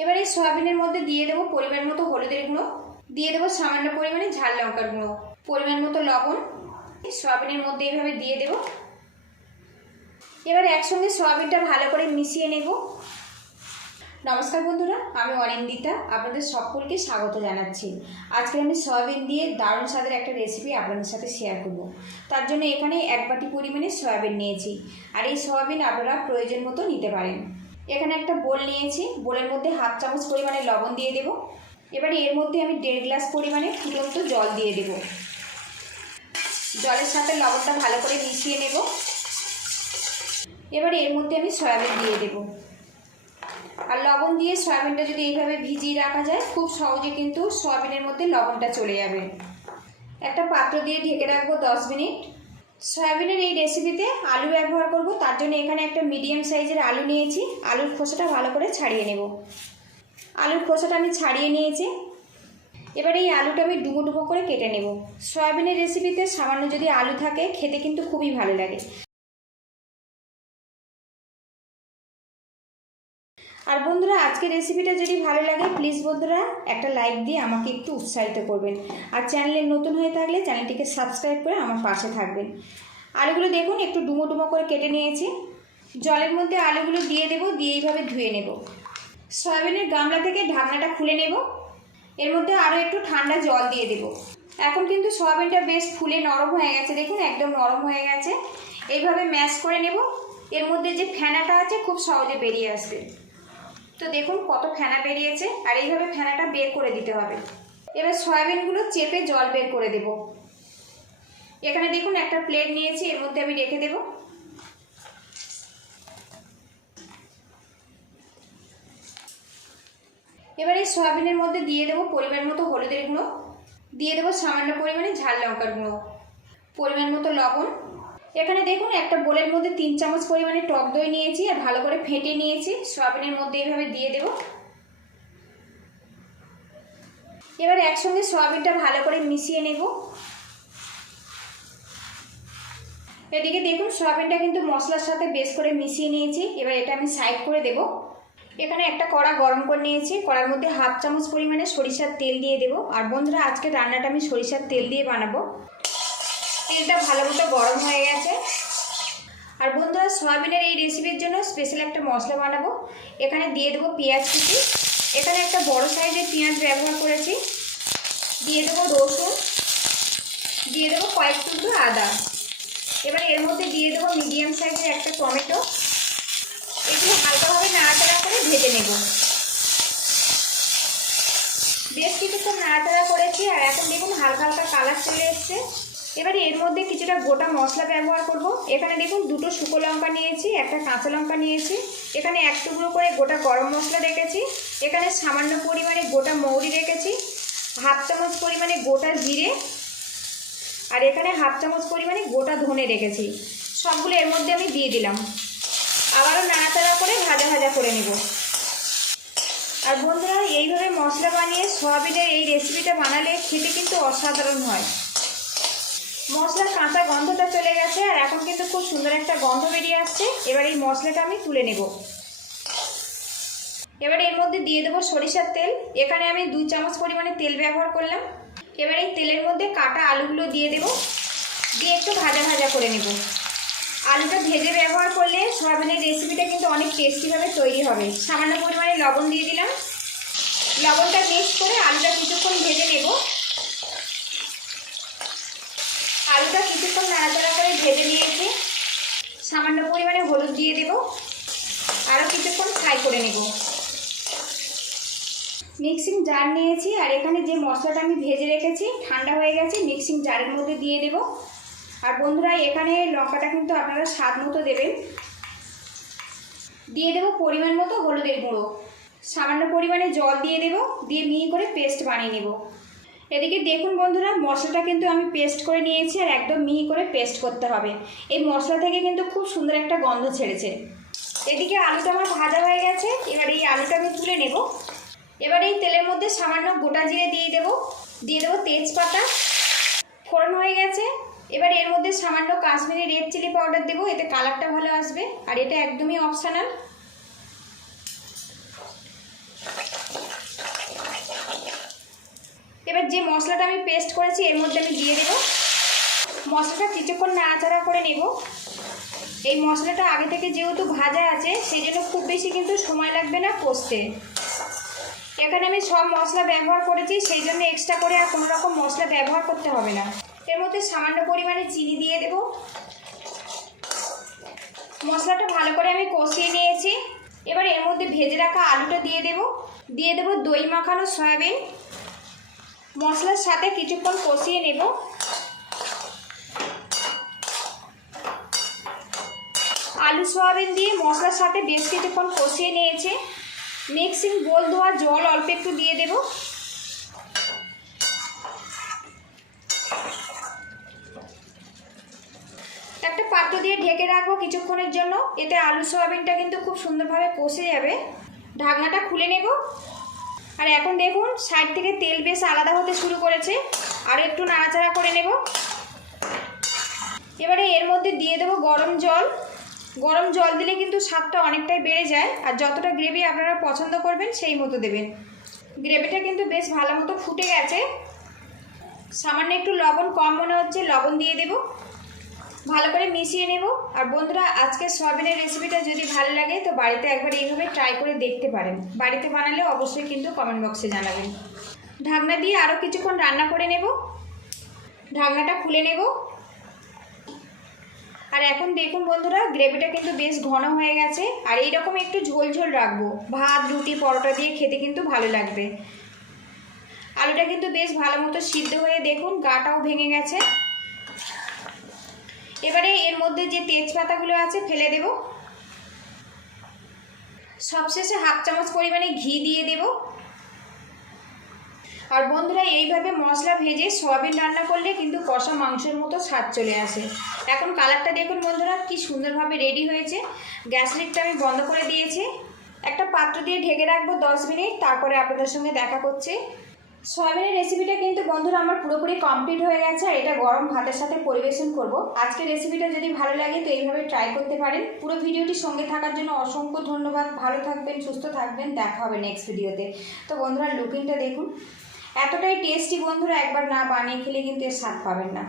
এবার এই সয়াবিনের মধ্যে দিয়ে দেবো পরিমাণ মতো হলুদের গুঁড়ো, দিয়ে দেবো সামান্য পরিমাণে ঝাল লঙ্কার গুঁড়ো, পরিমাণ মতো লবণ। সয়াবিনের মধ্যে এইভাবে দিয়ে দেবো। এবার একসঙ্গে সয়াবিনটা ভালো করে মিশিয়ে নেব। নমস্কার বন্ধুরা, আমি অনিন্দিতা, আপনাদের সকলকে স্বাগত জানাচ্ছি। আজকে আমি সয়াবিন দিয়ে দারুণ স্বাদের একটা রেসিপি আপনাদের সাথে শেয়ার করব। তার জন্য এখানে 1 বাটি পরিমাণে সয়াবিন নিয়েছি, আর এই সয়াবিন আপনারা প্রয়োজন মতো নিতে পারেন। এখানে একটা বোল নিয়েছি, বোলের মধ্যে 1/2 চামচ পরিমাণে লবণ দিয়ে দেব। এবারে এর মধ্যে আমি 1.5 গ্লাস পরিমাণে ফুটন্ত জল দিয়ে দেব। জলের সাথে লবণটা ভালো করে মিশিয়ে নেব। এবারে এর মধ্যে আমি সয়াবিন দিয়ে দেব। আর লবণ দিয়ে সয়াবিনটা যদি এইভাবে ভিজিয়ে রাখা যায়, খুব সহজে কিন্তু সয়াবিনের মধ্যে লবণটা চলে যাবে। একটা পাত্র দিয়ে ঢেকে রাখবো 10 মিনিট। সয়াবিনের এই রেসিপিতে আলু ব্যবহার করব, তার জন্য এখানে একটা মিডিয়াম সাইজের আলু নিয়েছি। আলুর খোসাটা ভালো করে ছাড়িয়ে নেব। আলুর খোসাটা আমি ছাড়িয়ে নিয়েছি। এবার এই আলুটা আমি ডুবো ডুবো করে কেটে নেব। সয়াবিনের রেসিপিতে সামান্য যদি আলু থাকে, খেতে কিন্তু খুবই ভালো লাগে। আর বন্ধুরা, আজকের রেসিপিটা যদি ভালো লাগে, প্লিজ বন্ধুরা একটা লাইক দিয়ে আমাকে একটু উৎসাহিত করবেন। আর চ্যানেলে নতুন হয়ে থাকলে চ্যানেলটিকে সাবস্ক্রাইব করে আমার পাশে থাকবেন। আলুগুলো দেখুন একটু ডুমো ডুমো করে কেটে নিয়েছি। জলের মধ্যে আলুগুলো দিয়ে দেব, দিয়ে এইভাবে ধুয়ে নেব। সয়াবিনের গামলা থেকে ঢাকনাটা খুলে নেব। এর মধ্যে আরও একটু ঠান্ডা জল দিয়ে দেব। এখন কিন্তু সয়াবিনটা বেশ ফুলে নরম হয়ে গেছে, দেখুন একদম নরম হয়ে গেছে। এইভাবে ম্যাশ করে নেব। এর মধ্যে যে ফেনাটা আছে খুব সহজে বেরিয়ে আসবে। তো দেখুন কত ফেনা বেরিয়েছে, আর এইভাবে ফেনাটা বের করে দিতে হবে। এবার সয়াবিনগুলো চেপে জল বের করে দেব। এখানে দেখুন একটা প্লেট নিয়েছি, এর মধ্যে আমি রেখে দেব। এবার এই সয়াবিনের মধ্যে দিয়ে দেবো পরিমাণ মতো হলুদের গুঁড়ো, দিয়ে দেবো সামান্য পরিমাণে ঝাল লঙ্কার গুঁড়ো, পরিমাণ মতো লবণ। এখানে দেখুন একটা বোলের মধ্যে 3 চামচ পরিমাণে টক দই নিয়েছি, আর ভালো করে ফেটে নিয়েছি। সয়াবিনের মধ্যে এইভাবে দিয়ে দেব। এবার একসঙ্গে সয়াবিনটা ভালো করে মিশিয়ে নেব। এদিকে দেখুন সয়াবিনটা কিন্তু মশলার সাথে বেশ করে মিশিয়ে নিয়েছি। এবার এটা আমি সাইড করে দেব। এখানে একটা কড়া গরম করে নিয়েছি, কড়ার মধ্যে 1/2 চামচ পরিমাণে সরিষার তেল দিয়ে দেব। আর বন্ধুরা, আজকে রান্নাটা আমি সরিষার তেল দিয়ে বানাবো। তেলটা ভালো মতো গরম হয়ে গেছে। আর বন্ধুরা, সয়াবিনের এই রেসিপির জন্য স্পেশাল একটা মশলা বানাবো। এখানে দিয়ে দেবো পেঁয়াজ কুচি। এখানে একটা বড় সাইজের পেঁয়াজ ব্যবহার করেছি। দিয়ে দেবো রসুন, দিয়ে দেবো কয়েক টুকরো আদা। এবার এর মধ্যে দিয়ে দেবো মিডিয়াম সাইজের একটা টমেটো। এগুলো হালকাভাবে নাড়াচাড়া করে ভেজে নেব। বেশ কিছুক্ষণ নাড়াচাড়া করেছি, আর এখন দেখুন হালকা হালকা কালার চলে এসছে। এবারে এর মধ্যে কিছুটা গোটা মশলা ব্যবহার করব। এখানে দেখুন 2টো শুকনো লঙ্কা নিয়েছি, একটা কাঁচা লঙ্কা নিয়েছি। এখানে 1 টুকরো করে গোটা গরম মশলা রেখেছি। এখানে সামান্য পরিমাণে গোটা মৌরি রেখেছি, 1/2 চামচ পরিমাণে গোটা জিরে, আর এখানে 1/2 চামচ পরিমাণে গোটা ধনে রেখেছি। সবগুলো এর মধ্যে আমি দিয়ে দিলাম। আবারও নাড়াচাড়া করে ভাজা ভাজা করে নেব। আর বন্ধুরা, এইভাবে মশলা বানিয়ে সয়াবিনের এই রেসিপিটা বানালে খেতে কিন্তু অসাধারণ হয়। মশলার কাঁচা গন্ধটা চলে গেছে, আর এখন কিন্তু খুব সুন্দর একটা গন্ধ বেরিয়ে আসছে। এবার এই মশলাটা আমি তুলে নেব। এবার এর মধ্যে দিয়ে দেবো সরিষার তেল। এখানে আমি 2 চামচ পরিমাণে তেল ব্যবহার করলাম। এবার এই তেলের মধ্যে কাটা আলুগুলো দিয়ে দেব, দিয়ে একটু ভাজা ভাজা করে নেব। আলুটা ভেজে ব্যবহার করলে সয়াবিনের রেসিপিটা কিন্তু অনেক টেস্টিভাবে তৈরি হবে। সামান্য পরিমাণে লবণ দিয়ে দিলাম। লবণটা মিক্স করে আলুটা কিছুক্ষণ ভেজে নেব। আলুটা কিছুক্ষণ নাড়াচাড়া করে ভেজে নিয়েছি। সামান্য পরিমাণে হলুদ দিয়ে দেব, আরও কিছুক্ষণ ফ্রাই করে নেব। মিক্সিং জার নিয়েছি, আর এখানে যে মশলাটা আমি ভেজে রেখেছি ঠান্ডা হয়ে গেছে, মিক্সিং জারের মধ্যে দিয়ে দেব। আর বন্ধুরা, এখানে লঙ্কাটা কিন্তু আপনারা স্বাদ মতো দেবেন। দিয়ে দেব পরিমাণ মতো হলুদের গুঁড়ো, সামান্য পরিমাণে জল দিয়ে দেব, দিয়ে মিহি করে পেস্ট বানিয়ে নেব। এদিকে দেখুন বন্ধুরা, মশলাটা কিন্তু আমি পেস্ট করে নিয়েছি, আর একদম মিহি করে পেস্ট করতে হবে। এই মশলা থেকে কিন্তু খুব সুন্দর একটা গন্ধ ছেড়েছে। এদিকে আলুটা আমার ভাজা হয়ে গেছে। এবার এই আলুটা আমি তুলে নেব। এবার এই তেলের মধ্যে সামান্য গোটা জিরে দিয়ে দেবো তেজপাতা। ফোড়ন হয়ে গেছে। এবার এর মধ্যে সামান্য কাশ্মীরি রেড চিলি পাউডার দেবো, এতে কালারটা ভালো আসবে, আর এটা একদমই অপশনাল। এবার যে মশলাটা আমি পেস্ট করেছি এর মধ্যে আমি দিয়ে দেবো। মশলাটা কিছুক্ষণ নাড়াচাড়া করে নেব। এই মশলাটা আগে থেকে যেহেতু ভাজা আছে সেই জন্য খুব বেশি কিন্তু সময় লাগবে না কষতে। এখানে আমি সব মশলা ব্যবহার করেছি, সেই জন্য এক্সট্রা করে আর কোনো রকম মশলা ব্যবহার করতে হবে না। এর মধ্যে সামান্য পরিমাণে চিনি দিয়ে দেব। মশলাটা ভালো করে আমি কষিয়ে নিয়েছি। এবার এর মধ্যে ভেজে রাখা আলুটা দিয়ে দেব দই মাখানো সয়াবিন। মশলার সাথে কিছুক্ষণ কষিয়ে নেব। আলু সয়াবিন দিয়ে মশলার সাথে বেশ কিছুক্ষণ কষিয়ে নিয়েছে। মিক্সিং বোল ধোয়া জল অল্প একটু দিয়ে দেব। একটা পাত্র দিয়ে ঢেকে রাখবো কিছুক্ষণের জন্য, এতে আলু সয়াবিনটা কিন্তু খুব সুন্দরভাবে কষে যাবে। ঢাকনাটা খুলে নেব। আর এখন দেখুন সাইড থেকে তেল বেশ আলাদা হতে শুরু করেছে, আর একটু নাড়াচাড়া করে নেব। এবারে এর মধ্যে দিয়ে দেবো গরম জল। গরম জল দিলে কিন্তু স্বাদটা অনেকটাই বেড়ে যায়, আর যতটা গ্রেভি আপনারা পছন্দ করবেন সেই মতো দেবেন। গ্রেভিটা কিন্তু বেশ ভালো মতো ফুটে গেছে। সামান্য একটু লবণ কম মনে হচ্ছে, লবণ দিয়ে দেব। ভালো করে মিশিয়ে নেব। আর বন্ধুরা, আজকের সয়াবিনের রেসিপিটা যদি ভালো লাগে তো বাড়িতে একবার এইভাবে ট্রাই করে দেখতে পারেন। বাড়িতে বানালে অবশ্যই কিন্তু কমেন্ট বক্সে জানাবেন। ঢাকনা দিয়ে আরও কিছুক্ষণ রান্না করে নেব। ঢাকনাটা খুলে নেব। আর এখন দেখুন বন্ধুরা, গ্রেভিটা কিন্তু বেশ ঘন হয়ে গেছে। আর এইরকম একটু ঝোল ঝোল রাখবো, ভাত রুটি পরোটা দিয়ে খেতে কিন্তু ভালো লাগবে। আলুটা কিন্তু বেশ ভালো মতো সিদ্ধ হয়ে দেখুন গাটাও ভেঙে গেছে। এবারে এর মধ্যে যে তেজপাতাগুলো আছে ফেলে দেব। সবশেষে হাফ চামচ পরিমাণে ঘি দিয়ে দেব। আর বন্ধুরা, এইভাবে মশলা ভেজে সয়াবিন রান্না করলে কিন্তু কষা মাংসের মতো স্বাদ চলে আসে। এখন কালারটা দেখুন বন্ধুরা কি সুন্দরভাবে রেডি হয়েছে। গ্যাস লিডটা আমি বন্ধ করে দিয়েছি। একটা পাত্র দিয়ে ঢেকে রাখবো 10 মিনিট, তারপরে আপনাদের সঙ্গে দেখা করছি। সয়াবিনের রেসিপিটা কিন্তু বন্ধুরা আমার পুরোপুরি কমপ্লিট হয়ে গেছে, আর এটা গরম ভাতের সাথে পরিবেশন করব। আজকের রেসিপিটা যদি ভালো লাগে তো এইভাবে ট্রাই করতে পারেন। পুরো ভিডিওটি সঙ্গে থাকার জন্য অসংখ্য ধন্যবাদ। ভালো থাকবেন, সুস্থ থাকবেন, দেখা হবে নেক্সট ভিডিওতে। তো বন্ধুরা, লুকিংটা দেখুন এতটাই টেস্টি বন্ধুরা, একবার না বানিয়ে খেলে কিন্তু এর স্বাদ পাবেন না।